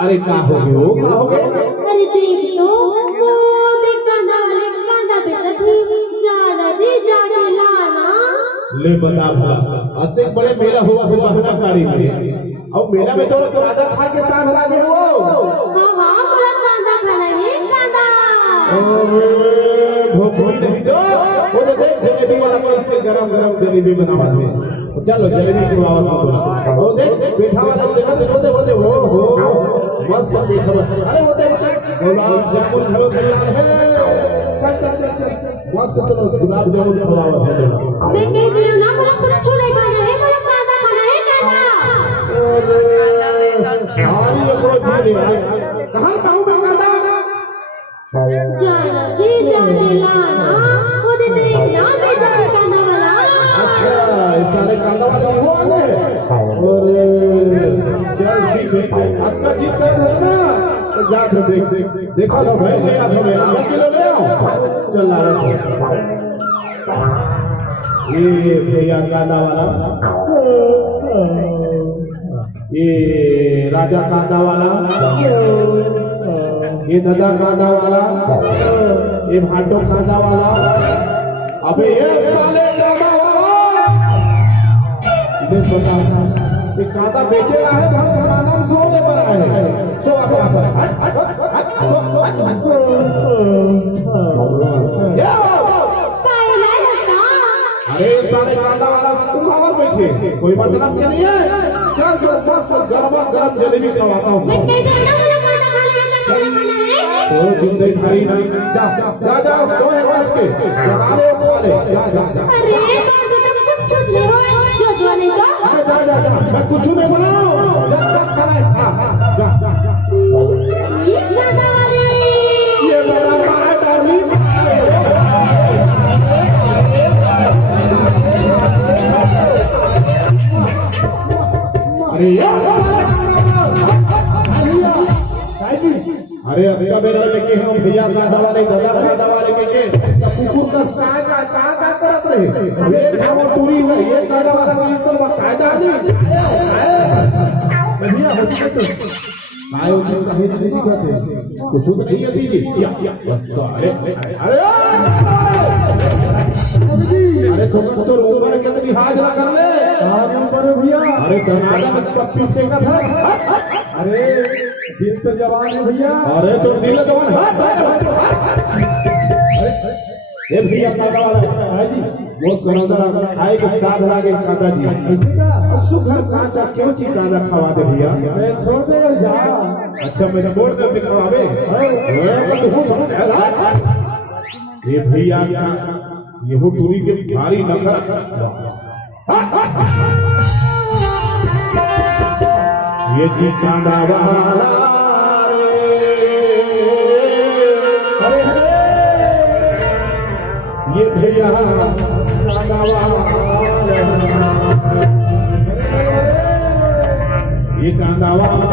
अरे का हो गए हो, का हो गए? अरे देख लो वो देख कांदा बेचत जाना जी जाके लाना। ले बता भला अते बड़े मेला हुआ थे बहना कारी में और मेला में तो कांदा खा के साथ लागे हो। हाँ बोला कांदा खाना है कांदा। धोखोई नहीं तो वो देख जलेबी वाला कैसे गरम गरम जलेबी बनावा दे। चलो जलेबी खिलाओ तो वो देख बैठा वाला देखो दे वो हो मस्त बैठा। अरे वो देख गुलाब जामुन खिलो तैयार है। चल मस्त चलो गुलाब जामुन खिलाओ है। मैं कह रही हूँ ना बोला कुछ नहीं खाना है बोला कांदा खाना है कांदा। अरे सारी लकड़ो जी ले कहां पाऊं मैं कांदा? जाना जी जाके लाना वो दे देखना बेचा के कांदा वाला। अच्छा सारे कांदा वाले हो आ गए। और चल ठीक है आपका जीत कर है ना तो जा के देखो तो भाई ले आ तो मैं आधा किलो ले आओ। चल आ ये भैया कांदा वाला ये राजा कांदा वाला ये दादा कांदा वाला ये भाटो कांदा वाला। अबे ये साले कांदा वाला ये बता ये कांदा बेचेगा है हम कांदा में सो दे पर आए सो अपना सर अरे साले कांदा वाला तुम आवाज बैठे कोई मतलब क्या नहीं है। चल चल मस्त गरमा गरम जलेबी खवाता हूँ। तो जिंदगी भरी नहीं जा सो है बस के जगा ले खा ले जा। अरे जा मैं कुछ नहीं बनाऊं जब तक खाना है खा जा। ये बड़ा मार डाली अरे अक्का बेटा लेके हम भैया कांदा वाले दादा कांदा वाले के कुकुर का करत रहे। ये थामो टूरी है ये कांदा वाला का तो कायदा नहीं भैया होती तो आए उधर का हेड नहीं दिखाते कुछ तो नहीं आती जी अरे अरे तुम तो ऊपर के तो हाजिरा कर ले ऊपर भैया। अरे कर्नाटक में पप्पी फेंका था। अरे दिल तो जवान है भैया। अरे तो दिल जवान ये भैया कांदा वाला जी वो कांदा खाए के साथ लागे कांदा जी सुखर कांचा क्यों ची कांदा खवा दे भैया। मैं छोड़ दे जा। अच्छा मैं छोड़ दे दिखावे ये भैया ये हो टूरी के भारी नखरा ये जी कांदा वाला ये भैया कांदा वाला ये कांदा वाला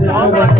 Jangan